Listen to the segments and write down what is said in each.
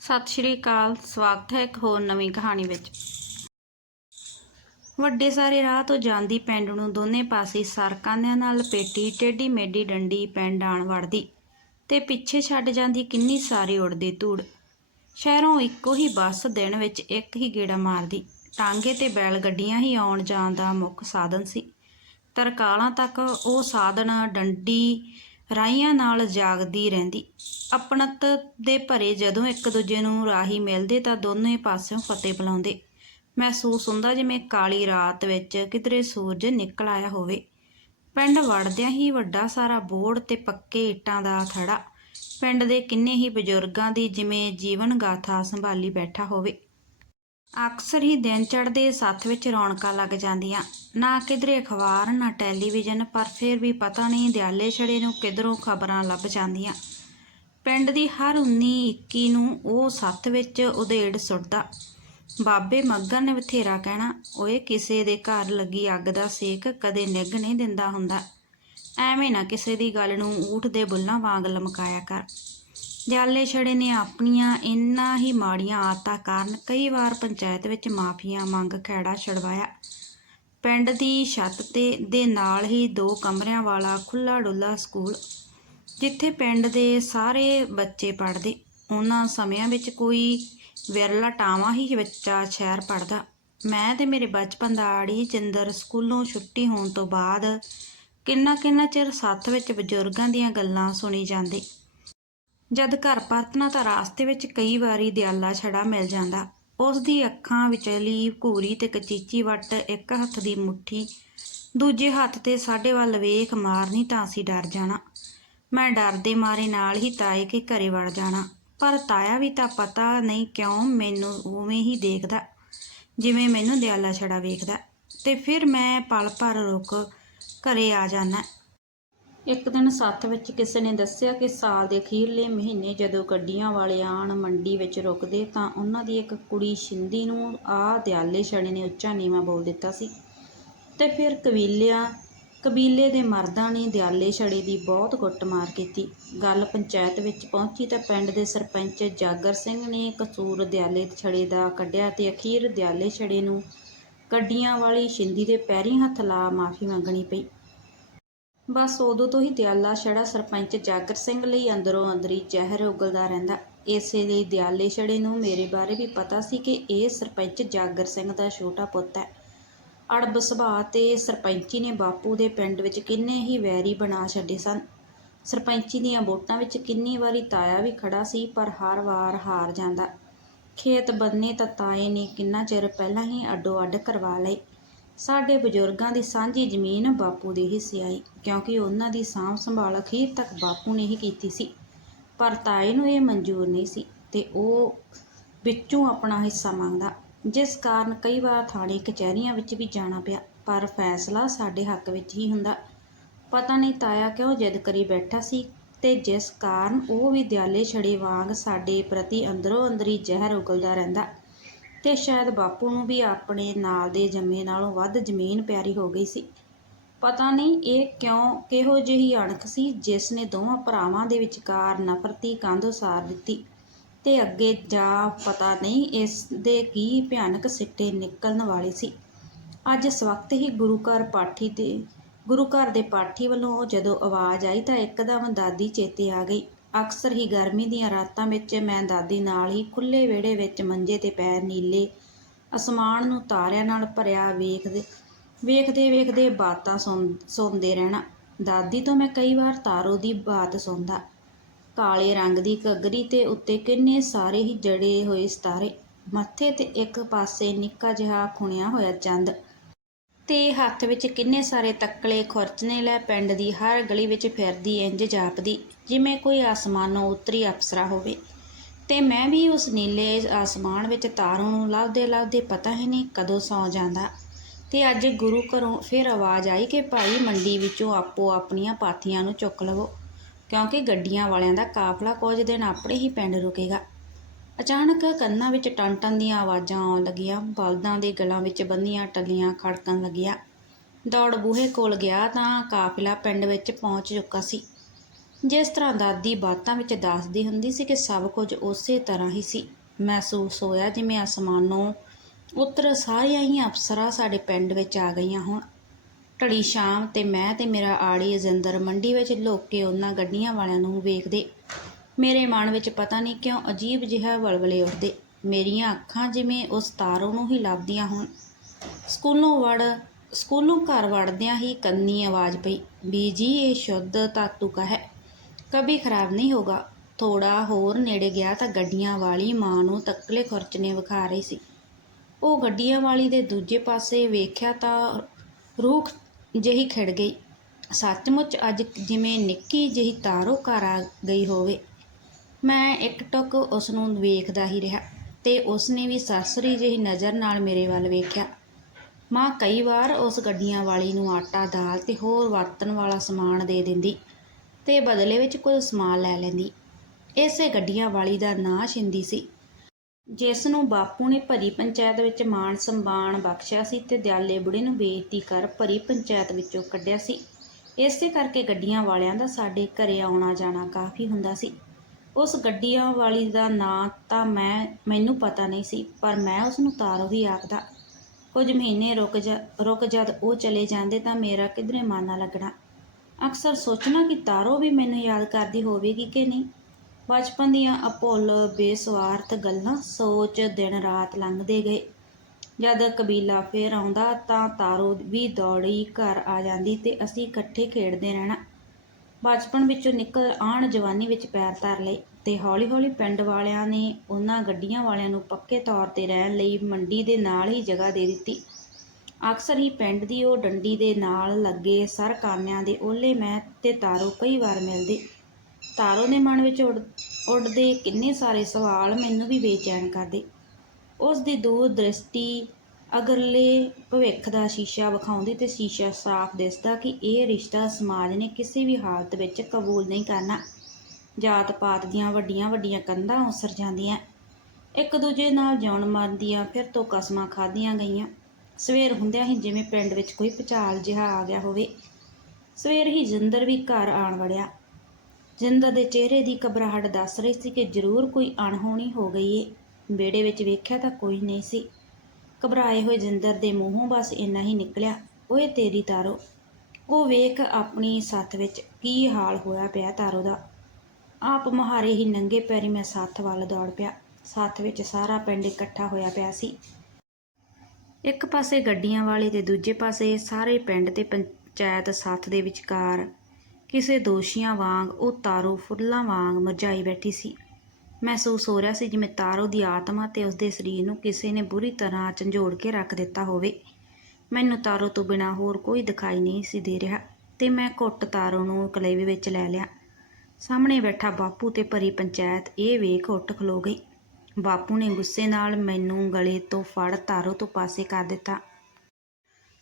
ਸਤਿ ਸ਼੍ਰੀ ਅਕਾਲ, ਸਵਾਗਤ ਹੈ ਇੱਕ ਹੋਰ ਨਵੀਂ ਕਹਾਣੀ ਵਿੱਚ। ਵੱਡੇ ਸਾਰੇ ਰਾਹ ਤੋਂ ਜਾਂਦੀ ਪਿੰਡ ਨੂੰ ਦੋਨੇ ਪਾਸੇ ਸਰਕਾਂਦਿਆਂ ਨਾਲ ਲਪੇਟੀ ਟੇਢੀ ਮੇਢੀ ਡੰਡੀ ਪਿੰਡ ਆਣ ਵੜਦੀ ਤੇ ਪਿੱਛੇ ਛੱਡ ਜਾਂਦੀ ਕਿੰਨੀ ਸਾਰੀ ਉੜਦੀ ਧੂੜ। ਸ਼ਹਿਰੋਂ ਇੱਕੋ ਹੀ ਬੱਸ ਦਿਨ ਵਿੱਚ ਇੱਕ ਹੀ ਗੇੜਾ ਮਾਰਦੀ। ਟਾਂਗੇ ਤੇ ਬੈਲ ਗੱਡੀਆਂ ਹੀ ਆਉਣ ਜਾਣ ਦਾ ਮੁੱਖ ਸਾਧਨ ਸੀ। ਤਰਕਾਲਾਂ ਤੱਕ ਉਹ ਸਾਧਨ, ਡੰਡੀ ਰਾਹੀਆਂ ਨਾਲ ਜਾਗਦੀ ਰਹਿੰਦੀ। ਆਪਣਤ ਦੇ ਭਰੇ ਜਦੋਂ ਇੱਕ ਦੂਜੇ ਨੂੰ ਰਾਹੀ ਮਿਲਦੇ ਤਾਂ ਦੋਨੇ ਪਾਸਿਓਂ ਫਤਿਹ ਬੁਲਾਉਂਦੇ। ਮਹਿਸੂਸ ਹੁੰਦਾ ਜਿਵੇਂ ਕਾਲੀ ਰਾਤ ਵਿੱਚ ਕਿਧਰੇ ਸੂਰਜ ਨਿਕਲ ਆਇਆ ਹੋਵੇ। ਪਿੰਡ ਵੜਦਿਆਂ ਹੀ ਵੱਡਾ ਸਾਰਾ ਬੋਰਡ ਤੇ ਪੱਕੇ ਇੱਟਾਂ ਦਾ ਥੜਾ। ਪਿੰਡ ਦੇ ਕਿੰਨੇ ਹੀ ਬਜ਼ੁਰਗਾਂ ਦੀ ਜਿਵੇਂ ਜੀਵਨ ਗਾਥਾ ਸੰਭਾਲੀ ਬੈਠਾ ਹੋਵੇ। ਅਕਸਰ ਹੀ ਦਿਨ ਚੜ੍ਹਦੇ ਸੱਥ ਵਿੱਚ ਰੌਣਕਾਂ ਲੱਗ ਜਾਂਦੀਆਂ। ਨਾ ਕਿਧਰੇ ਅਖਬਾਰ, ਨਾ ਟੈਲੀਵਿਜ਼ਨ, ਪਰ ਫਿਰ ਵੀ ਪਤਾ ਨਹੀਂ ਦਿਆਲੇ ਛੜੇ ਨੂੰ ਕਿਧਰੋਂ ਖਬਰਾਂ ਲੱਭ ਜਾਂਦੀਆਂ। ਪਿੰਡ ਦੀ ਹਰ 19 21 ਨੂੰ ਉਹ ਸੱਥ ਵਿੱਚ ਉਧੇੜ ਸੁੱਟਦਾ। ਬਾਬੇ ਮੱਗਰ ਨੇ ਬਥੇਰਾ ਕਹਿਣਾ, ਓਏ, ਕਿਸੇ ਦੇ ਘਰ ਲੱਗੀ ਅੱਗ ਦਾ ਸੇਕ ਕਦੇ ਨਿੱਘ ਨਹੀਂ ਦਿੰਦਾ ਹੁੰਦਾ। ਐਵੇਂ ਨਾ ਕਿਸੇ ਦੀ ਗੱਲ ਨੂੰ ਊਠ ਦੇ ਬੁੱਲਾਂ ਵਾਂਗ ਲਮਕਾਇਆ ਕਰ। ਦਿਆਲੇ ਛੜੇ ਨੇ ਆਪਣੀਆਂ, ਇੰਨਾ ਹੀ ਮਾੜੀਆਂ ਆਦਤਾਂ ਕਾਰਨ ਕਈ ਵਾਰ ਪੰਚਾਇਤ ਵਿੱਚ ਮਾਫੀਆਂ ਮੰਗ ਖੈੜਾ ਛੜਵਾਇਆ ਪਿੰਡ ਦੀ ਛੱਤ ਤੇ, ਦੇ ਨਾਲ ਹੀ ਦੋ ਕਮਰਿਆਂ ਵਾਲਾ ਖੁੱਲਾ ਡੁੱਲਾ ਸਕੂਲ, ਜਿੱਥੇ ਪਿੰਡ ਦੇ ਸਾਰੇ ਬੱਚੇ ਪੜ੍ਹਦੇ। ਉਹਨਾਂ ਸਮਿਆਂ ਵਿੱਚ ਕੋਈ ਵਿਰਲਾ ਟਾਵਾਂ ਹੀ ਬੱਚਾ ਸ਼ਹਿਰ ਪੜ੍ਹਦਾ। ਮੈਂ ਤੇ ਮੇਰੇ ਬਚਪਨ ਦਾ ਆੜੀ ਚਿੰਦਰ ਸਕੂਲੋਂ ਛੁੱਟੀ ਹੋਣ ਤੋਂ ਬਾਅਦ ਕਿੰਨਾ ਕਿੰਨਾ ਚਿਰ ਸੱਥ ਵਿੱਚ ਬਜ਼ੁਰਗਾਂ ਦੀਆਂ ਗੱਲਾਂ ਸੁਣੀ ਜਾਂਦੇ। ਜਦ ਘਰ ਪਰਤਣਾ ਤਾਂ ਰਾਸਤੇ ਵਿੱਚ ਕਈ ਵਾਰੀ ਦਿਆਲਾ ਛੜਾ ਮਿਲ ਜਾਂਦਾ। ਉਸ ਦੀ ਅੱਖਾਂ ਵਿਚਲੀ ਘੂਰੀ ਤੇ ਕਚੀਚੀ ਵੱਟ ਇੱਕ ਹੱਥ ਦੀ ਮੁੱਠੀ, ਦੂਜੇ ਹੱਥ ਤੇ ਸਾਡੇ ਵੱਲ ਵੇਖ ਮਾਰਨੀ ਤਾਂ ਅਸੀਂ ਡਰ ਜਾਣਾ। ਮੈਂ ਡਰ ਦੇ ਮਾਰੇ ਨਾਲ ਹੀ ਤਾਏ ਕੇ ਘਰੇ ਵੜ ਜਾਣਾ। ਪਰ ਤਾਇਆ ਵੀ ਤਾਂ ਪਤਾ ਨਹੀਂ ਕਿਉਂ ਮੈਨੂੰ ਉਵੇਂ ਹੀ ਦੇਖਦਾ, ਜਿਵੇਂ ਮੈਨੂੰ ਦਿਆਲਾ ਛੜਾ ਵੇਖਦਾ। ਤੇ ਫਿਰ ਮੈਂ ਪਲ ਭਰ ਰੁਕ ਘਰੇ ਆ ਜਾਣਾ ਇੱਕ ਦਿਨ ਸੱਥ ਵਿੱਚ ਕਿਸੇ ਨੇ ਦੱਸਿਆ ਕਿ ਸਾਲ ਦੇ ਅਖੀਰਲੇ ਮਹੀਨੇ ਜਦੋਂ ਗੱਡੀਆਂ ਵਾਲੇ ਆਣ ਮੰਡੀ ਵਿੱਚ ਰੁਕਦੇ ਤਾਂ ਉਹਨਾਂ ਦੀ ਇੱਕ ਕੁੜੀ ਸ਼ਿੰਦੀ ਨੂੰ ਆ ਦਿਆਲੇ ਛੜੇ ਨੇ ਉੱਚਾ ਨੀਵਾਂ ਬੋਲ ਦਿੱਤਾ ਸੀ। ਤੇ ਫਿਰ ਕਬੀਲਿਆਂ, ਕਬੀਲੇ ਦੇ ਮਰਦਾਂ ਨੇ ਦਿਆਲੇ ਛੜੇ ਦੀ ਬਹੁਤ ਕੁੱਟਮਾਰ ਕੀਤੀ। ਗੱਲ ਪੰਚਾਇਤ ਵਿੱਚ ਪਹੁੰਚੀ ਤਾਂ ਪਿੰਡ ਦੇ ਸਰਪੰਚ ਜਾਗਰ ਸਿੰਘ ਨੇ ਕਸੂਰ ਦਿਆਲੇ ਛੜੇ ਦਾ ਕੱਢਿਆ ਤੇ ਅਖੀਰ ਦਿਆਲੇ ਛੜੇ ਨੂੰ ਗੱਡੀਆਂ ਵਾਲੀ ਸ਼ਿੰਦੀ ਦੇ ਪੈਰੀਂ ਹੱਥ ਲਾ ਮਾਫੀ ਮੰਗਣੀ ਪਈ। ਬਸ ਉਦੋਂ ਤੋਂ ਹੀ ਦਿਆਲਾ ਛੜਾ ਸਰਪੰਚ ਜਾਗਰ ਸਿੰਘ ਲਈ ਅੰਦਰੋਂ ਅੰਦਰੀ ਜ਼ਹਿਰ ਉਗਲਦਾ ਰਹਿੰਦਾ। ਇਸੇ ਲਈ ਦਿਆਲੇ ਛੜੇ ਨੂੰ ਮੇਰੇ ਬਾਰੇ ਵੀ ਪਤਾ ਸੀ ਕਿ ਇਹ ਸਰਪੰਚ ਜਾਗਰ ਸਿੰਘ ਦਾ ਛੋਟਾ ਪੁੱਤ ਹੈ। ਅੜਬ ਸੁਭਾਅ ਤੇ ਸਰਪੰਚੀ ਨੇ ਬਾਪੂ ਦੇ ਪਿੰਡ ਵਿੱਚ ਕਿੰਨੇ ਹੀ ਵੈਰੀ ਬਣਾ ਛੱਡੇ ਸਨ। ਸਰਪੰਚੀ ਦੀਆਂ ਵੋਟਾਂ ਵਿੱਚ ਕਿੰਨੀ ਵਾਰੀ ਤਾਇਆ ਵੀ ਖੜਾ ਸੀ, ਪਰ ਹਰ ਵਾਰ ਹਾਰ ਜਾਂਦਾ। ਖੇਤ ਬੰਨੇ ਤਾਂ ਤਾਏ ਨੇ ਕਿੰਨਾ ਚਿਰ ਪਹਿਲਾਂ ਹੀ ਅੱਡੋ ਅੱਡ ਕਰਵਾ ਲਏ। ਸਾਡੇ ਬਜ਼ੁਰਗਾਂ ਦੀ ਸਾਂਝੀ ਜ਼ਮੀਨ ਬਾਪੂ ਦੇ ਹਿੱਸੇ ਆਈ, ਕਿਉਂਕਿ ਉਹਨਾਂ ਦੀ ਸਾਂਭ ਸੰਭਾਲ ਅਖੀਰ ਤੱਕ ਬਾਪੂ ਨੇ ਹੀ ਕੀਤੀ ਸੀ। ਪਰ ਤਾਏ ਨੂੰ ਇਹ ਮਨਜ਼ੂਰ ਨਹੀਂ ਸੀ ਤੇ ਉਹ ਵਿੱਚੋਂ ਆਪਣਾ ਹਿੱਸਾ ਮੰਗਦਾ, ਜਿਸ ਕਾਰਨ ਕਈ ਵਾਰ ਥਾਣੇ ਕਚਹਿਰੀਆਂ ਵਿੱਚ ਵੀ ਜਾਣਾ ਪਿਆ, ਪਰ ਫੈਸਲਾ ਸਾਡੇ ਹੱਕ ਵਿੱਚ ਹੀ ਹੁੰਦਾ। ਪਤਾ ਨਹੀਂ ਤਾਇਆ ਕਿਉਂ ਜਿੱਦ ਕਰੀ ਬੈਠਾ ਸੀ ਤੇ ਜਿਸ ਕਾਰਨ ਉਹ ਵੀ ਦਿਆਲੇ ਛੜੇ ਵਾਂਗ ਸਾਡੇ ਪ੍ਰਤੀ ਅੰਦਰੋਂ ਅੰਦਰੀ ਜ਼ਹਿਰ ਉਗਲਦਾ ਰਹਿੰਦਾ। ਤੇ ਸ਼ਾਇਦ ਬਾਪੂ ਨੂੰ ਵੀ ਆਪਣੇ ਨਾਲ ਦੇ ਜੰਮੇ ਨਾਲੋਂ ਵੱਧ ਜ਼ਮੀਨ ਪਿਆਰੀ ਹੋ ਗਈ ਸੀ। ਪਤਾ ਨਹੀਂ ਇਹ ਕਿਉਂ ਕਿਹੋ ਜਿਹੀ ਅਣਖ ਸੀ ਜਿਸ ਨੇ ਦੋਵਾਂ ਭਰਾਵਾਂ ਦੇ ਵਿਚਕਾਰ ਨਫ਼ਰਤੀ ਕੰਧ ਉਸਾਰ ਦਿੱਤੀ। ਤੇ ਅੱਗੇ ਜਾ ਪਤਾ ਨਹੀਂ ਇਸ ਦੇ ਕੀ ਭਿਆਨਕ ਸਿੱਟੇ ਨਿਕਲਣ ਵਾਲੇ ਸੀ। ਅੱਜ ਇਸ ਹੀ ਗੁਰੂ ਘਰ ਪਾਠੀ ਤੇ ਗੁਰੂ ਘਰ ਦੇ ਪਾਠੀ ਵੱਲੋਂ ਜਦੋਂ ਆਵਾਜ਼ ਆਈ ਤਾਂ ਇੱਕਦਮ ਦਾਦੀ ਚੇਤੇ ਆ ਗਈ। ਅਕਸਰ ਹੀ ਗਰਮੀ ਦੀਆਂ ਰਾਤਾਂ ਵਿੱਚ ਮੈਂ ਦਾਦੀ ਨਾਲ ਹੀ ਖੁੱਲੇ ਵਿਹੜੇ ਵਿੱਚ ਮੰਜੇ ਤੇ ਪੈਰ ਨੀਲੇ ਅਸਮਾਨ ਨੂੰ ਤਾਰਿਆਂ ਨਾਲ ਭਰਿਆ ਵੇਖਦੇ ਵੇਖਦੇ ਵੇਖਦੇ ਬਾਤਾਂ ਸੁਣ, ਸੁਣਦੇ ਰਹਿਣਾ। ਦਾਦੀ ਤੋਂ ਮੈਂ ਕਈ ਵਾਰ ਤਾਰੋ ਦੀ ਬਾਤ ਸੁਣਦਾ। ਕਾਲੇ ਰੰਗ ਦੀ ਘੱਗਰੀ ਤੇ ਉੱਤੇ ਕਿੰਨੇ ਸਾਰੇ ਹੀ ਜੜੇ ਹੋਏ ਸਿਤਾਰੇ। ਮੱਥੇ ਤੇ ਇੱਕ ਪਾਸੇ ਨਿੱਕਾ ਜਿਹਾ ਖੁਣਿਆ ਹੋਇਆ ਚੰਦ। ਤੇ ਹੱਥ ਵਿੱਚ ਕਿੰਨੇ ਸਾਰੇ ਤੱਕਲੇ ਖੁਰਚਨੇ ਲੈ ਪਿੰਡ ਦੀ ਹਰ ਗਲੀ ਵਿੱਚ ਫਿਰਦੀ, ਇੰਜ ਜਾਪਦੀ, ਜਿਵੇਂ ਕੋਈ ਆਸਮਾਨੋਂ ਉਤਰੀ ਅਪਸਰਾ ਹੋਵੇ। ਤੇ ਮੈਂ ਵੀ ਉਸ ਨੀਲੇ ਆਸਮਾਨ ਵਿੱਚ ਤਾਰੋਂ ਨੂੰ ਲੱਭਦੇ ਲੱਭਦੇ ਪਤਾ ਹੀ ਨਹੀਂ ਕਦੋਂ ਸੌ ਜਾਂਦਾ। ਤੇ ਅੱਜ ਗੁਰੂ ਘਰੋਂ ਫਿਰ ਆਵਾਜ਼ ਆਈ ਕਿ ਭਾਈ ਮੰਡੀ ਵਿੱਚੋਂ ਆਪੋ ਆਪਣੀਆਂ ਪਾਥੀਆਂ ਨੂੰ ਚੁੱਕ ਲਵੋ, ਕਿਉਂਕਿ ਗੱਡੀਆਂ ਵਾਲਿਆਂ ਦਾ ਕਾਫਲਾ ਕੁਝ ਦਿਨ ਆਪਣੇ ਹੀ ਪਿੰਡ ਰੁਕੇਗਾ। ਅਚਾਨਕ ਕੰਨਾਂ ਵਿੱਚ ਟੰਟਨ ਦੀਆਂ ਆਵਾਜ਼ਾਂ ਆਉਣ ਲੱਗੀਆਂ, ਬਲਦਾਂ ਦੇ ਗਲਾਂ ਵਿੱਚ ਬੰਨੀਆਂ ਟੱਲੀਆਂ ਖੜਕਣ ਲੱਗੀਆਂ। ਦੌੜ ਬੂਹੇ ਕੋਲ ਗਿਆ ਤਾਂ ਕਾਫਿਲਾ ਪਿੰਡ ਵਿੱਚ ਪਹੁੰਚ ਚੁੱਕਾ ਸੀ। ਜਿਸ ਤਰ੍ਹਾਂ ਦਾਦੀ ਬਾਤਾਂ ਵਿੱਚ ਦੱਸਦੀ ਹੁੰਦੀ ਸੀ ਕਿ ਸਭ ਕੁਝ ਉਸੇ ਤਰ੍ਹਾਂ ਹੀ ਸੀ। ਮਹਿਸੂਸ ਹੋਇਆ ਜਿਵੇਂ ਅਸਮਾਨੋਂ ਉੱਤਰ ਸਾਰੀਆਂ ਹੀ ਅਪਸਰਾਂ ਸਾਡੇ ਪਿੰਡ ਵਿੱਚ ਆ ਗਈਆਂ ਹੋਣ। ਢੜੀ ਸ਼ਾਮ ਤੇ ਮੈਂ ਤੇ ਮੇਰਾ ਆੜੀ ਅਜਿੰਦਰ ਮੰਡੀ ਵਿੱਚ ਲੁੱਕ ਕੇ ਉਹਨਾਂ ਗੱਡੀਆਂ ਵਾਲਿਆਂ ਨੂੰ ਵੇਖਦੇ ਮੇਰੇ ਮਨ ਵਿੱਚ ਪਤਾ ਨਹੀਂ ਕਿਉਂ ਅਜੀਬ ਜਿਹਾ ਵਲਵਲੇ ਉੱਠਦੇ। ਮੇਰੀਆਂ ਅੱਖਾਂ ਜਿਵੇਂ ਉਸ ਤਾਰੋ ਨੂੰ ਹੀ ਲੱਭਦੀਆਂ ਹੋਣ। ਸਕੂਲੋਂ ਵੜ, ਸਕੂਲੋਂ ਘਰ ਵੜਦਿਆਂ ਹੀ ਕੰਨੀ ਆਵਾਜ਼ ਪਈ ਬੀਜੀ ਇਹ ਸ਼ੁੱਧ ਧਾਤੂ ਕਾ ਹੈ ਕभी ਖਰਾਬ ਨਹੀਂ ਹੋਗਾ ਥੋੜਾ ਹੋਰ ਨੇੜੇ ਗਿਆ ਤਾਂ ਗੱਡੀਆਂ ਵਾਲੀ ਮਾਂ ਨੂੰ ਤੱਕਲੇ ਖੁਰਚਣੇ ਵਿਖਾ ਰਹੀ ਸੀ। ਉਹ ਗੱਡੀਆਂ ਵਾਲੀ ਦੇ ਦੂਜੇ ਪਾਸੇ ਵੇਖਿਆ ਤਾਂ ਰੂਖ ਜਿਹੀ ਖਿੜ ਗਈ। ਸੱਚਮੁੱਚ ਅੱਜ ਜਿਵੇਂ ਨਿੱਕੀ ਜਿਹੀ ਤਾਰੋ ਘਰ ਆ ਗਈ ਹੋਵੇ। ਮੈਂ ਇੱਕ ਟੁੱਕ ਉਸ ਨੂੰ ਵੇਖਦਾ ਹੀ ਰਿਹਾ ਤੇ ਉਸ ਨੇ ਵੀ ਸਰਸਰੀ ਜਿਹੀ ਨਜ਼ਰ ਨਾਲ ਮੇਰੇ ਵੱਲ ਵੇਖਿਆ। ਮਾਂ ਕਈ ਵਾਰ ਉਸ ਗੱਡੀਆਂ ਵਾਲੀ ਨੂੰ ਆਟਾ, ਦਾਲ ਤੇ ਹੋਰ ਵਰਤਣ ਵਾਲਾ ਸਮਾਨ ਦੇ ਦਿੰਦੀ ਤੇ ਬਦਲੇ ਵਿੱਚ ਕੁਝ ਸਮਾਨ ਲੈ ਲੈਂਦੀ। ਇਸੇ ਗੱਡੀਆਂ ਵਾਲੀ ਦਾ ਨਾਂ ਸ਼ਿੰਦੀ ਸੀ, ਜਿਸ ਨੂੰ ਬਾਪੂ ਨੇ ਭਰੀ ਪੰਚਾਇਤ ਵਿੱਚ ਮਾਣ ਸਨਮਾਨ ਬਖਸ਼ਿਆ ਸੀ ਤੇ ਦਿਆਲੇ ਬੁੜੇ ਨੂੰ ਬੇਇੱਜ਼ਤੀ ਕਰ ਭਰੀ ਪੰਚਾਇਤ ਵਿੱਚੋਂ ਕੱਢਿਆ ਸੀ। ਇਸੇ ਕਰਕੇ ਗੱਡੀਆਂ ਵਾਲਿਆਂ ਦਾ ਸਾਡੇ ਘਰੇ ਆਉਣਾ ਜਾਣਾ ਕਾਫੀ ਹੁੰਦਾ ਸੀ। ਉਸ ਗੱਡੀਆਂ ਵਾਲੀ ਦਾ ਨਾਂ ਤਾਂ ਮੈਂ, ਮੈਨੂੰ ਪਤਾ ਨਹੀਂ ਸੀ, ਪਰ ਮੈਂ ਉਸ ਨੂੰ ਤਾਰੋ ਹੀ ਆਖਦਾ, ਕੁਝ ਮਹੀਨੇ ਰੁਕ ਜਾ, ਰੁਕ ਜਦ ਉਹ ਚਲੇ ਜਾਂਦੇ ਤਾਂ ਮੇਰਾ ਕਿਧਰੇ ਮਨ ਨਾ ਲੱਗਣਾ। ਅਕਸਰ ਸੋਚਣਾ ਕਿ ਤਾਰੋ ਵੀ ਮੈਨੂੰ ਯਾਦ ਕਰਦੀ ਹੋਵੇਗੀ ਕਿ ਨਹੀਂ। ਬਚਪਨ ਦੀਆਂ ਅਭੁੱਲ ਬੇਸਵਾਰਥ ਗੱਲਾਂ ਸੋਚ ਦਿਨ ਰਾਤ ਲੰਘਦੇ ਗਏ। ਜਦ ਕਬੀਲਾ ਫੇਰ ਆਉਂਦਾ ਤਾਂ ਤਾਰੋ ਵੀ ਦੌੜੀ ਘਰ ਆ ਜਾਂਦੀ ਤੇ ਅਸੀਂ ਇਕੱਠੇ ਖੇਡਦੇ ਰਹਿਣਾ। ਬਚਪਨ ਵਿੱਚੋਂ ਨਿਕਲ ਆਣ ਜਵਾਨੀ ਵਿੱਚ ਪੈਰ ਧਰ ਲਏ ਤੇ ਹੌਲੀ-ਹੌਲੀ ਪਿੰਡ ਵਾਲਿਆਂ ਨੇ ਉਹਨਾਂ ਗੱਡੀਆਂ ਵਾਲਿਆਂ ਨੂੰ ਪੱਕੇ ਤੌਰ ਤੇ ਰਹਿਣ ਲਈ ਮੰਡੀ ਦੇ ਨਾਲ ਹੀ ਜਗ੍ਹਾ ਦੇ ਦਿੱਤੀ। ਅਕਸਰ ਹੀ ਪਿੰਡ ਦੀ ਉਹ ਡੰਡੀ ਦੇ ਨਾਲ ਲੱਗੇ ਸਰਕਾਨਿਆਂ ਦੇ ਓਲੇ ਮੈਂ ਤੇ ਤਾਰੋ ਕਈ ਵਾਰ ਮਿਲਦੇ। ਤਾਰੋ ਦੇ ਮਨ ਵਿੱਚ ਉੱਡ, ਉੱਡਦੇ ਕਿੰਨੇ ਸਾਰੇ ਸਵਾਲ ਮੈਨੂੰ ਵੀ ਬੇਚੈਨ ਕਰਦੇ। ਉਸ ਦੀ ਦੂਰ ਦ੍ਰਿਸ਼ਟੀ ਅਗਰਲੇ ਭਵਿੱਖ ਦਾ ਸ਼ੀਸ਼ਾ ਵਿਖਾਉਂਦੀ ਤੇ ਸ਼ੀਸ਼ਾ ਸਾਫ਼ ਦਿਸਦਾ ਕਿ ਇਹ ਰਿਸ਼ਤਾ ਸਮਾਜ ਨੇ ਕਿਸੇ ਵੀ ਹਾਲਤ ਵਿੱਚ ਕਬੂਲ ਨਹੀਂ ਕਰਨਾ। ਜਾਤ ਪਾਤ ਦੀਆਂ ਵੱਡੀਆਂ ਵੱਡੀਆਂ ਕੰਧਾਂ ਉਸਰ ਜਾਂਦੀਆਂ। ਇੱਕ ਦੂਜੇ ਨਾਲ ਜਿਉਣ ਮਰਨ ਦੀਆਂ ਫਿਰ ਤੋਂ ਕਸਮਾਂ ਖਾਧੀਆਂ ਗਈਆਂ। ਸਵੇਰ ਹੁੰਦਿਆਂ ਹੀ ਜਿਵੇਂ ਪਿੰਡ ਵਿੱਚ ਕੋਈ ਭੁਚਾਲ ਜਿਹਾ ਆ ਗਿਆ ਹੋਵੇ, ਸਵੇਰ ਹੀ ਜਿੰਦਰ ਵੀ ਘਰ ਆਣ ਵੜਿਆ। ਜਿੰਦਰ ਦੇ ਚਿਹਰੇ ਦੀ ਘਬਰਾਹਟ ਦੱਸ ਰਹੀ ਸੀ ਕਿ ਜ਼ਰੂਰ ਕੋਈ ਅਣਹੋਣੀ ਹੋ ਗਈ ਏ। ਵਿਹੜੇ ਵਿੱਚ ਵੇਖਿਆ ਤਾਂ ਕੋਈ ਨਹੀਂ ਸੀ। ਘਬਰਾਏ ਹੋਏ ਜਿੰਦਰ ਦੇ ਮੂੰਹੋਂ ਬਸ ਇੰਨਾ ਹੀ ਨਿਕਲਿਆ, ਓਏ ਤੇਰੀ ਤਾਰੋ, ਉਹ ਵੇਖ ਆਪਣੀ ਸੱਥ ਵਿੱਚ ਕੀ ਹਾਲ ਹੋਇਆ ਪਿਆ ਤਾਰੋ ਦਾ। ਆਪ ਮਹਾਰੇ ਹੀ ਨੰਗੇ ਪੈਰੀ ਮੈਂ ਸੱਥ ਵੱਲ ਦੌੜ ਪਿਆ, ਸੱਥ ਵਿੱਚ ਸਾਰਾ ਪਿੰਡ ਇਕੱਠਾ ਹੋਇਆ ਪਿਆ ਸੀ। ਇੱਕ ਪਾਸੇ ਗੱਡੀਆਂ ਵਾਲੇ ਤੇ ਦੂਜੇ ਪਾਸੇ ਸਾਰੇ ਪਿੰਡ ਤੇ ਪੰਚਾਇਤ ਸੱਥ ਦੇ ਵਿਚਕਾਰ ਕਿਸੇ ਦੋਸ਼ੀਆਂ ਵਾਂਗ ਉਹ ਤਾਰੋ ਫੁੱਲਾਂ ਵਾਂਗ ਮੁਰਝਾਈ ਬੈਠੀ ਸੀ। ਮਹਿਸੂਸ ਹੋ ਰਿਹਾ ਸੀ ਜਿਵੇਂ ਤਾਰੋ ਦੀ ਆਤਮਾ ਤੇ ਉਸਦੇ ਸਰੀਰ ਨੂੰ ਕਿਸੇ ਨੇ ਬੁਰੀ ਤਰ੍ਹਾਂ ਝੰਜੋੜ ਕੇ ਰੱਖ ਦਿੱਤਾ ਹੋਵੇ। ਮੈਨੂੰ ਤਾਰੋ ਤੋਂ ਬਿਨਾ ਹੋਰ ਕੋਈ ਦਿਖਾਈ ਨਹੀਂ ਸੀ ਦੇ ਰਿਹਾ ਤੇ ਮੈਂ ਘੁੱਟ ਤਾਰੋ ਨੂੰ ਕਲੇਵੇ ਵਿੱਚ ਲੈ ਲਿਆ। ਸਾਹਮਣੇ ਬੈਠਾ ਬਾਪੂ ਤੇ ਭਰੀ ਪੰਚਾਇਤ ਇਹ ਵੇਖ ਉੱਠ ਖਲੋ ਗਈ। ਬਾਪੂ ਨੇ ਗੁੱਸੇ ਨਾਲ ਮੈਨੂੰ ਗਲੇ ਤੋਂ ਫੜ ਤਾਰੋ ਤੋਂ ਪਾਸੇ ਕਰ ਦਿੱਤਾ।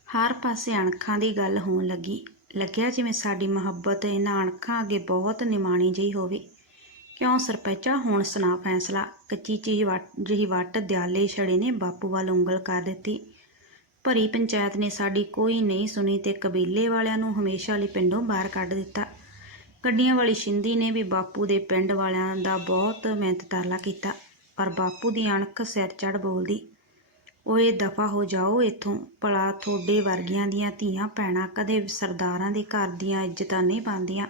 ਹਰ ਪਾਸੇ ਅਣਖਾਂ ਦੀ ਗੱਲ ਹੋਣ ਲੱਗੀ। ਲੱਗਿਆ ਜਿਵੇਂ ਸਾਡੀ ਮੁਹੱਬਤ ਇਹਨਾਂ ਅਣਖਾਂ ਅੱਗੇ ਬਹੁਤ ਨਿਮਾਣੀ ਜਿਹੀ ਹੋਵੇ। ਕਿਉਂ ਸਰਪੰਚਾ? ਹੁਣ ਸੁਣਾ ਫੈਸਲਾ। ਕੱਚੀ ਚੀਜ਼ ਜਿਹੀ ਵੱਟ ਦਿਆਲੇ ਛੜੇ ਨੇ, ਬਾਪੂ ਵੱਲ ਉਂਗਲ ਕਰ ਦਿੱਤੀ। ਭਰੀ ਪੰਚਾਇਤ ਨੇ ਸਾਡੀ ਕੋਈ ਨਹੀਂ ਸੁਣੀ ਤੇ ਕਬੀਲੇ ਵਾਲਿਆਂ ਨੂੰ ਹਮੇਸ਼ਾ ਲਈ ਪਿੰਡੋਂ ਬਾਹਰ ਕੱਢ ਦਿੱਤਾ। ਗੱਡੀਆਂ ਵਾਲੀ ਸ਼ਿੰਦੀ ਨੇ ਵੀ ਬਾਪੂ ਦੇ ਪਿੰਡ ਵਾਲਿਆਂ ਦਾ ਬਹੁਤ ਮਿਹਨਤ ਤਰਲਾ ਕੀਤਾ, ਪਰ ਬਾਪੂ ਦੀ ਅਣਖ ਸਿਰ ਚੜ ਬੋਲਦੀ, ਓਏ, ਦਫਾ ਹੋ ਜਾਓ ਇੱਥੋਂ। ਭਲਾ ਤੁਹਾਡੇ ਵਰਗੀਆਂ ਦੀਆਂ ਧੀਆਂ, ਭੈਣਾਂ ਕਦੇ ਸਰਦਾਰਾਂ ਦੇ ਘਰ ਦੀਆਂ ਇੱਜ਼ਤਾਂ ਨਹੀਂ ਪਾਉਂਦੀਆਂ।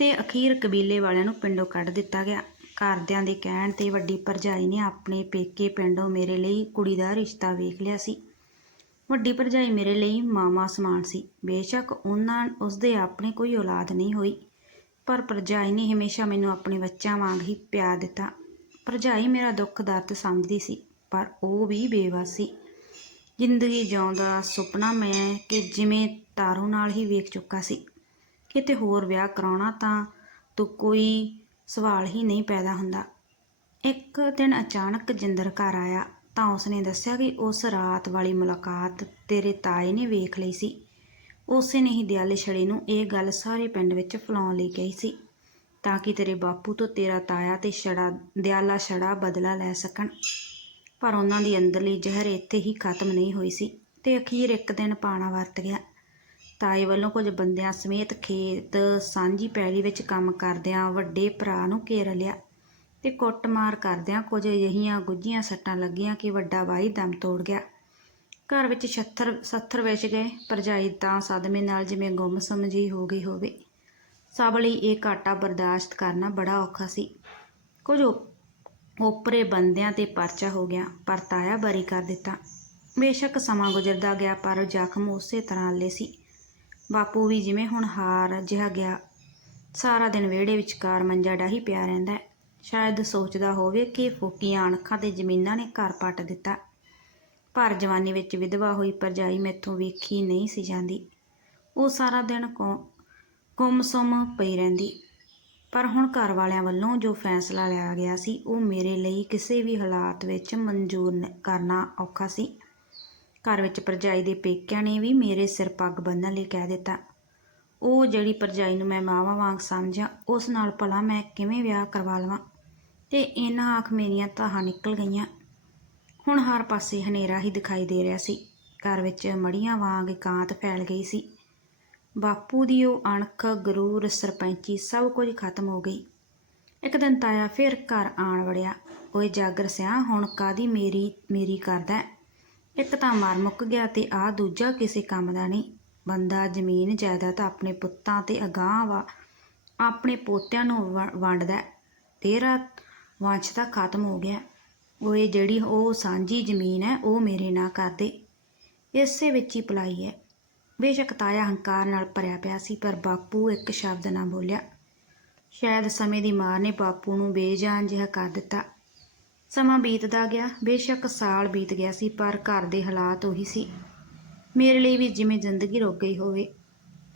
ਤੇ ਅਖੀਰ ਕਬੀਲੇ ਵਾਲਿਆਂ ਨੂੰ ਪਿੰਡੋਂ ਕੱਢ ਦਿੱਤਾ ਗਿਆ। ਘਰਦਿਆਂ ਦੇ ਕਹਿਣ ਤੇ ਵੱਡੀ ਭਰਜਾਈ ਨੇ ਆਪਣੇ ਪੇਕੇ ਪਿੰਡੋਂ ਮੇਰੇ ਲਈ ਕੁੜੀ ਦਾ ਰਿਸ਼ਤਾ ਵੇਖ ਲਿਆ ਸੀ। ਵੱਡੀ ਭਰਜਾਈ ਮੇਰੇ ਲਈ ਮਾਮਾ ਸਮਾਨ ਸੀ। ਬੇਸ਼ੱਕ ਉਹਨਾਂ, ਉਸਦੇ ਆਪਣੇ ਕੋਈ ਔਲਾਦ ਨਹੀਂ ਹੋਈ। ਪਰ ਭਰਜਾਈ ਨੇ ਹਮੇਸ਼ਾ ਮੈਨੂੰ ਆਪਣੇ ਬੱਚਿਆਂ ਵਾਂਗ ਹੀ ਪਿਆਰ ਦਿੱਤਾ। ਭਰਜਾਈ ਮੇਰਾ ਦੁੱਖ ਦਰਦ ਸਮਝਦੀ ਸੀ, ਪਰ ਉਹ ਵੀ ਬੇਵਸ। ਸੀ ਜ਼ਿੰਦਗੀ ਜਿਉਣ ਦਾ ਸੁਪਨਾ ਮੈਂ ਕਿ ਜਿਵੇਂ ਤਾਰੂ ਨਾਲ ਹੀ ਵੇਖ ਚੁੱਕਾ ਸੀ। ਕਿਤੇ ਹੋਰ ਵਿਆਹ ਕਰਾਉਣਾ ਤਾਂ ਤੂੰ ਕੋਈ ਸਵਾਲ ਹੀ ਨਹੀਂ ਪੈਦਾ ਹੁੰਦਾ। ਇੱਕ ਦਿਨ ਅਚਾਨਕ ਜਿੰਦਰ ਘਰ ਆਇਆ ਤਾਂ ਉਸਨੇ ਦੱਸਿਆ ਕਿ ਉਸ ਰਾਤ ਵਾਲੀ ਮੁਲਾਕਾਤ ਤੇਰੇ ਤਾਏ ਨੇ ਵੇਖ ਲਈ ਸੀ। ਉਸੇ ਨੇ ਹੀ ਦਿਆਲੇ ਛੜੇ ਨੂੰ ਇਹ ਗੱਲ ਸਾਰੇ ਪਿੰਡ ਵਿੱਚ ਫੈਲਾਉਣ ਲਈ ਕਹੀ ਸੀ ਤਾਂ ਕਿ ਤੇਰੇ ਬਾਪੂ ਤੋਂ ਤੇਰਾ ਤਾਇਆ ਤੇ ਛੜਾ, ਦਿਆਲਾ ਛੜਾ ਬਦਲਾ ਲੈ ਸਕਣ। ਪਰ ਉਹਨਾਂ ਦੀ ਅੰਦਰਲੀ ਜ਼ਹਿਰ ਇੱਥੇ ਹੀ ਖਤਮ ਨਹੀਂ ਹੋਈ ਸੀ ਤੇ ਅਖੀਰ ਇੱਕ ਦਿਨ ਪਾਣਾ ਵਰਤ ਗਿਆ। ਤਾਏ ਵੱਲੋਂ ਕੁਝ ਬੰਦਿਆਂ ਸਮੇਤ ਖੇਤ ਸਾਂਝੀ ਪੈਲੀ ਵਿੱਚ ਕੰਮ ਕਰਦਿਆਂ ਵੱਡੇ ਭਰਾ ਨੂੰ ਘੇਰ ਲਿਆ ਤੇ ਕੁੱਟਮਾਰ ਕਰਦਿਆਂ ਕੁਝ ਅਜਿਹੀਆਂ ਗੁੱਝੀਆਂ ਸੱਟਾਂ ਲੱਗੀਆਂ ਕਿ ਵੱਡਾ ਬਾਈ ਦਮ ਤੋੜ ਗਿਆ। ਘਰ ਵਿੱਚ ਛੱਥਰ ਸੱਥਰ ਵਿਛ ਗਏ, ਭਰਜਾਈ ਤਾਂ ਸਦਮੇ ਨਾਲ ਜਿਵੇਂ ਗੁੰਮਸੁੰਮ ਜਿਹੀ ਹੋ ਗਈ ਹੋਵੇ। ਸਭ ਲਈ ਇਹ ਘਾਟਾ ਬਰਦਾਸ਼ਤ ਕਰਨਾ ਬੜਾ ਔਖਾ ਸੀ। ਕੁਝ ਓ- ਓਪਰੇ ਬੰਦਿਆਂ ਤੇ ਪਰਚਾ ਹੋ ਗਿਆ, ਪਰ ਤਾਇਆ ਬਰੀ ਕਰ ਦਿੱਤਾ। ਬੇਸ਼ੱਕ ਸਮਾਂ ਗੁਜ਼ਰਦਾ ਗਿਆ, ਪਰ ਜ਼ਖਮ ਉਸੇ ਤਰ੍ਹਾਂ ਹੱਲੇ ਸੀ। ਬਾਪੂ ਵੀ ਜਿਵੇਂ ਹੁਣ ਹਾਰ ਜਿਹਾ ਗਿਆ। ਸਾਰਾ ਦਿਨ ਵਿਹੜੇ ਵਿਚਕਾਰ ਮੰਜਾ ਡਾਹੀ ਪਿਆ ਰਹਿੰਦਾ ਹੈ। ਸ਼ਾਇਦ ਸੋਚਦਾ ਹੋਵੇ ਕਿ ਫੋਕੀਆਂ ਅਣਖਾਂ ਤੇ ਜ਼ਮੀਨਾਂ ਨੇ ਘਰ ਪੱਟ ਦਿੱਤਾ। ਪਰ ਜਵਾਨੀ ਵਿੱਚ ਵਿਧਵਾ ਹੋਈ ਪਰਜਾਈ ਮੈਥੋਂ ਵੇਖੀ ਨਹੀਂ ਸੀ ਜਾਂਦੀ। ਉਹ ਸਾਰਾ ਦਿਨ ਕੌ, ਗੁੰਮਸੁੰਮ ਪਈ ਰਹਿੰਦੀ। ਪਰ ਹੁਣ ਘਰ ਵਾਲਿਆਂ ਵੱਲੋਂ ਜੋ ਫੈਸਲਾ ਲਿਆ ਗਿਆ ਸੀ, ਉਹ ਮੇਰੇ ਲਈ ਕਿਸੇ ਵੀ ਹਾਲਾਤ ਵਿੱਚ ਮਨਜ਼ੂਰ ਕਰਨਾ ਔਖਾ ਸੀ। ਘਰ ਵਿੱਚ ਪਰਜਾਈ ਦੇ ਪੇਕਿਆਂ ਨੇ ਵੀ ਮੇਰੇ ਸਿਰ ਪੱਗ ਬੰਨ੍ਹਣ ਲਈ ਕਹਿ ਦਿੱਤਾ। ਉਹ ਜਿਹੜੀ ਪਰਜਾਈ ਨੂੰ ਮੈਂ ਮਾਵਾਂ ਵਾਂਗ ਸਮਝਿਆ ਉਸ ਨਾਲ ਭਲਾ ਮੈਂ ਕਿਵੇਂ ਵਿਆਹ ਕਰਵਾ ਲਵਾਂ? ਤੇ ਇਹਨਾਂ ਆਖ ਮੇਰੀਆਂ ਤਾਹਾਂ ਨਿਕਲ ਗਈਆਂ। ਹੁਣ ਹਰ ਪਾਸੇ ਹਨੇਰਾ ਹੀ ਦਿਖਾਈ ਦੇ ਰਿਹਾ ਸੀ। ਘਰ ਵਿੱਚ ਮੜੀਆਂ ਵਾਂਗ ਇਕਾਂਤ ਫੈਲ ਗਈ ਸੀ। ਬਾਪੂ ਦੀ ਉਹ ਅਣਖ, ਗਰੂਰ, ਸਰਪੰਚੀ ਸਭ ਕੁਝ ਖਤਮ ਹੋ ਗਈ। ਇੱਕ ਦਿਨ ਤਾਇਆ ਫਿਰ ਘਰ ਆਣ ਵੜਿਆ। ਓਏ ਜਾਗਰ ਸਿਆ, ਹੁਣ ਕਾਦੀ ਮੇਰੀ ਮੇਰੀ ਕਰਦਾ ਇੱਕ ਤਾਂ ਮਰ ਮੁੱਕ ਗਿਆ ਤੇ ਆ ਦੂਜਾ ਕਿਸੇ ਕੰਮ ਦਾ ਨਹੀਂ। ਬੰਦਾ ਜ਼ਮੀਨ ਜਾਇਦਾਦ ਆਪਣੇ ਪੁੱਤਾਂ ਤੇ ਅਗਾਂਹ ਵਾ, ਆਪਣੇ ਪੋਤਿਆਂ ਨੂੰ ਵ- ਵੰਡਦਾ ਤੇਰਾ ਵੰਸ਼ ਤਾਂ ਖਤਮ ਹੋ ਗਿਆ। ਓਏ ਜਿਹੜੀ ਉਹ ਸਾਂਝੀ ਜ਼ਮੀਨ ਹੈ, ਉਹ ਮੇਰੇ ਨਾਂ ਕਰ ਦੇ। ਇਸੇ ਵਿੱਚ ਹੀ ਪਲਾਈ ਹੈ। ਬੇਸ਼ੱਕ ਤਾਇਆ ਹੰਕਾਰ ਨਾਲ ਭਰਿਆ ਪਿਆ ਸੀ, ਪਰ ਬਾਪੂ ਇੱਕ ਸ਼ਬਦ ਨਾ ਬੋਲਿਆ। ਸ਼ਾਇਦ ਸਮੇਂ ਦੀ ਮਾਰ ਨੇ ਬਾਪੂ ਨੂੰ ਬੇਜਾਨ ਜਿਹਾ ਕਰ ਦਿੱਤਾ। ਸਮਾਂ ਬੀਤਦਾ ਗਿਆ। ਬੇਸ਼ੱਕ ਸਾਲ ਬੀਤ ਗਿਆ ਸੀ, ਪਰ ਘਰ ਦੇ ਹਾਲਾਤ ਉਹੀ ਸੀ। ਮੇਰੇ ਲਈ ਵੀ ਜਿਵੇਂ ਜ਼ਿੰਦਗੀ ਰੁਕ ਗਈ ਹੋਵੇ।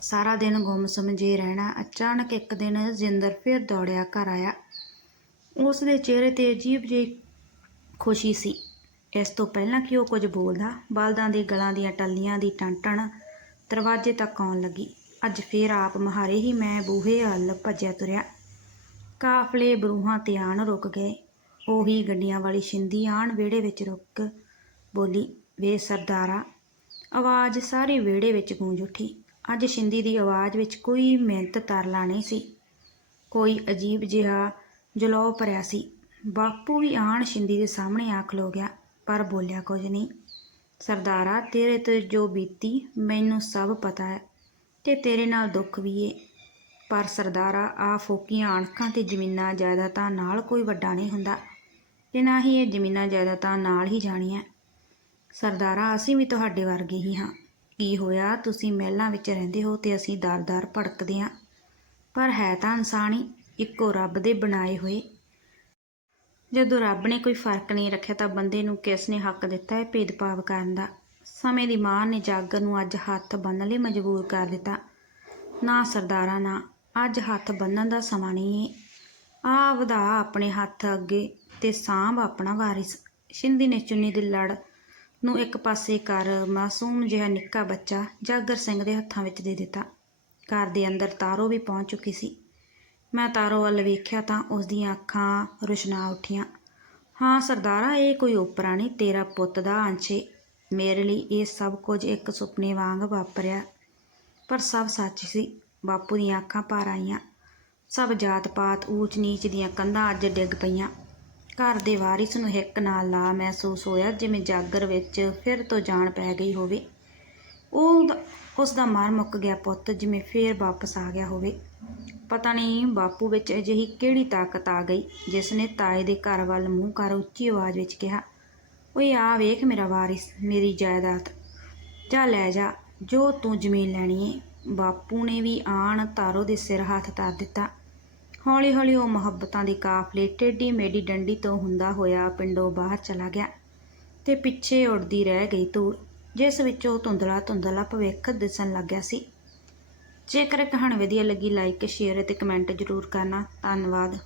ਸਾਰਾ ਦਿਨ ਗੁੰਮਸੁੰਮ ਜੇ ਰਹਿਣਾ, ਅਚਾਨਕ ਇੱਕ ਦਿਨ ਜ਼ਿੰਦਰ ਫਿਰ ਦੌੜਿਆ ਘਰ ਆਇਆ। ਉਸ ਦੇ ਚਿਹਰੇ ਤੇ ਅਜੀਬ ਜਿਹੀ ਖੁਸ਼ੀ ਸੀ। ਇਸ ਤੋਂ ਪਹਿਲਾਂ ਕਿ ਉਹ ਕੁਝ ਬੋਲਦਾ, ਬਲਦਾਂ ਦੇ ਗਲਾਂ ਦੀਆਂ ਟੱਲੀਆਂ ਦੀ ਟੰਟਣ ਦਰਵਾਜ਼ੇ ਤੱਕ ਆਉਣ ਲੱਗੀ। ਅੱਜ ਫੇਰ ਆਪ ਮਹਾਰੇ ਹੀ ਮੈਂ ਬੂਹੇ ਹੱਲ ਭੱਜਿਆ ਤੁਰਿਆ। ਕਾਫਲੇ ਬਰੂਹਾਂ ਤੇ ਆਣ ਰੁਕ ਗਏ। ਉਹੀ ਗੱਡੀਆਂ ਵਾਲੀ ਸ਼ਿੰਦੀ ਆਣ ਵਿਹੜੇ ਵਿੱਚ ਰੁਕ ਬੋਲੀ, ਵੇ ਸਰਦਾਰਾ, ਆਵਾਜ਼ ਸਾਰੇ ਵਿਹੜੇ ਵਿੱਚ ਗੂੰਜ ਉੱਠੀ। ਅੱਜ ਸ਼ਿੰਦੀ ਦੀ ਆਵਾਜ਼ ਵਿੱਚ ਕੋਈ ਮਿਹਨਤ ਤਰਲਾ ਨਹੀਂ ਸੀ। ਕੋਈ ਅਜੀਬ ਜਿਹਾ ਜਲੋ ਭਰਿਆ ਸੀ। ਬਾਪੂ ਵੀ ਆਣ ਸ਼ਿੰਦੀ ਦੇ ਸਾਹਮਣੇ ਆ ਖਲੋ ਗਿਆ, ਪਰ ਬੋਲਿਆ ਕੁਝ ਨਹੀਂ। ਸਰਦਾਰਾ, ਤੇਰੇ ਤੇ ਜੋ ਬੀਤੀ, ਮੈਨੂੰ ਸਭ ਪਤਾ ਹੈ ਤੇ ਤੇਰੇ ਨਾਲ ਦੁੱਖ ਵੀ ਏ। ਪਰ ਸਰਦਾਰਾ ਆ ਫੋਕੀਆਂ ਅਣਖਾਂ ਤੇ ਜ਼ਮੀਨਾਂ ਜਾਇਦਾਦਾਂ ਨਾਲ ਕੋਈ ਵੱਡਾ ਨਹੀਂ ਹੁੰਦਾ। ਤੇ ਨਾ ਹੀ ਇਹ ਜ਼ਮੀਨਾਂ ਜਾਇਦਾਦਾਂ ਨਾਲ ਹੀ ਜਾਣੀਆਂ। ਸਰਦਾਰਾ, ਅਸੀਂ ਵੀ ਤੁਹਾਡੇ ਵਰਗੇ ਹੀ ਹਾਂ। ਕੀ ਹੋਇਆ? ਤੁਸੀਂ ਮਹਿਲਾਂ ਵਿੱਚ ਰਹਿੰਦੇ ਹੋ ਤੇ ਅਸੀਂ ਦਰ-ਦਰ ਭੜਕਦੇ ਹਾਂ। ਪਰ ਹੈ ਤਾਂ ਇਨਸਾਨ ਹੀ ਇੱਕੋ ਰੱਬ ਦੇ ਬਣਾਏ ਹੋਏ। ਜਦੋਂ ਰੱਬ ਨੇ ਕੋਈ ਫ਼ਰਕ ਨਹੀਂ ਰੱਖਿਆ ਤਾਂ ਬੰਦੇ ਨੂੰ ਕਿਸ ਨੇ ਹੱਕ ਦਿੱਤਾ ਹੈ ਭੇਦਭਾਵ ਕਰਨ ਦਾ? ਸਮੇਂ ਦੀ ਮਾਰ ਨੇ ਜਾਗਰ ਨੂੰ ਅੱਜ ਹੱਥ ਬੰਨ੍ਹਣ ਲਈ ਮਜਬੂਰ ਕਰ ਦਿੱਤਾ। ਨਾ ਸਰਦਾਰਾ, ਨਾ। ਅੱਜ ਹੱਥ ਬੰਨ੍ਹਣ ਦਾ ਸਮਾਂ ਨਹੀਂ ਹੈ ਆ ਵਧਾ ਆਪਣੇ ਹੱਥ ਅੱਗੇ ਤੇ ਸਾਂਭ ਆਪਣਾ ਵਾਰਿਸ। ਸ਼ਿੰਦੀ ਨੇ ਚੁੰਨੀ ਦੀ ਲੜ ਨੂੰ ਇੱਕ ਪਾਸੇ ਕਰ ਮਾਸੂਮ ਜਿਹਾ ਨਿੱਕਾ ਬੱਚਾ ਜਾਗਰ ਸਿੰਘ ਦੇ ਹੱਥਾਂ ਵਿੱਚ ਦੇ ਦਿੱਤਾ। ਘਰ ਦੇ ਅੰਦਰ ਤਾਰੋ ਵੀ ਪਹੁੰਚ ਚੁੱਕੀ ਸੀ। ਮੈਂ ਤਾਰੋ ਵੱਲ ਵੇਖਿਆ ਤਾਂ ਉਸ ਦੀਆਂ ਅੱਖਾਂ ਰੁਸ਼ਨਾ ਉੱਠੀਆਂ। ਹਾਂ ਸਰਦਾਰਾ, ਇਹ ਕੋਈ ਓਪਰਾ ਨਹੀਂ, ਤੇਰਾ ਪੁੱਤ ਦਾ ਅੰਸ਼। ਮੇਰੇ ਲਈ ਇਹ ਸਭ ਕੁਝ ਇੱਕ ਸੁਪਨੇ ਵਾਂਗ ਵਾਪਰਿਆ। ਪਰ ਸਭ ਸੱਚ ਸੀ। ਬਾਪੂ ਦੀਆਂ ਅੱਖਾਂ ਭਰ ਆਈਆਂ। ਸਭ ਜਾਤ-ਪਾਤ ਊਚ ਨੀਚ ਦੀਆਂ ਕੰਧਾਂ ਅੱਜ ਡਿੱਗ ਪਈਆਂ। ਘਰ ਦੇ ਵਾਰਿਸ ਨੂੰ ਹਿੱਕ ਨਾਲ ਲਾ ਮਹਿਸੂਸ ਹੋਇਆ ਜਿਵੇਂ ਜਾਗਰ ਵਿੱਚ ਫਿਰ ਤੋਂ ਜਾਣ ਪੈ ਗਈ ਹੋਵੇ। ਉਹ ਉਸ ਦਾ ਮਾਰ ਮੁੱਕ ਗਿਆ ਪੁੱਤ ਜਿਵੇਂ ਫੇਰ ਵਾਪਸ ਆ ਗਿਆ ਹੋਵੇ। ਪਤਾ ਨਹੀਂ ਬਾਪੂ ਵਿੱਚ ਅਜਿਹੀ ਕਿਹੜੀ ਤਾਕਤ ਆ ਗਈ, ਜਿਸ ਨੇ ਤਾਏ ਦੇ ਘਰ ਵੱਲ ਮੂੰਹ ਕਰ ਉੱਚੀ ਆਵਾਜ਼ ਵਿੱਚ ਕਿਹਾ, ਓਏ ਆ ਵੇਖ ਮੇਰਾ ਵਾਰਿਸ, ਮੇਰੀ ਜਾਇਦਾਦ। ਜਾ ਲੈ ਜਾ, ਜੋ ਤੂੰ ਜ਼ਮੀਨ ਲੈਣੀ ਏ। ਬਾਪੂ ਨੇ ਵੀ ਆਣ ਤਾਰੋ ਦੇ ਸਿਰ ਹੱਥ ਧਰ ਦਿੱਤਾ। ਹੌਲੀ ਹੌਲੀ ਉਹ ਮੁਹੱਬਤਾਂ ਦੀ ਕਾਫਲੇ ਟੇਢੀ ਮੇਢੀ ਡੰਡੀ ਤੋਂ ਹੁੰਦਾ ਹੋਇਆ ਪਿੰਡੋਂ ਬਾਹਰ ਚਲਾ ਗਿਆ ਤੇ ਪਿੱਛੇ ਉੜਦੀ ਰਹਿ ਗਈ ਧੂੜ, ਜਿਸ ਵਿੱਚੋਂ ਧੁੰਦਲਾ ਧੁੰਦਲਾ ਭਵਿੱਖ ਦਿਸਣ ਲੱਗਿਆ ਸੀ। ਜੇਕਰ ਇਹ ਕਹਾਣੀ ਵਧੀਆ ਲੱਗੀ ਲਾਈਕ ਸ਼ੇਅਰ ਅਤੇ ਕਮੈਂਟ ਜ਼ਰੂਰ ਕਰਨਾ। ਧੰਨਵਾਦ।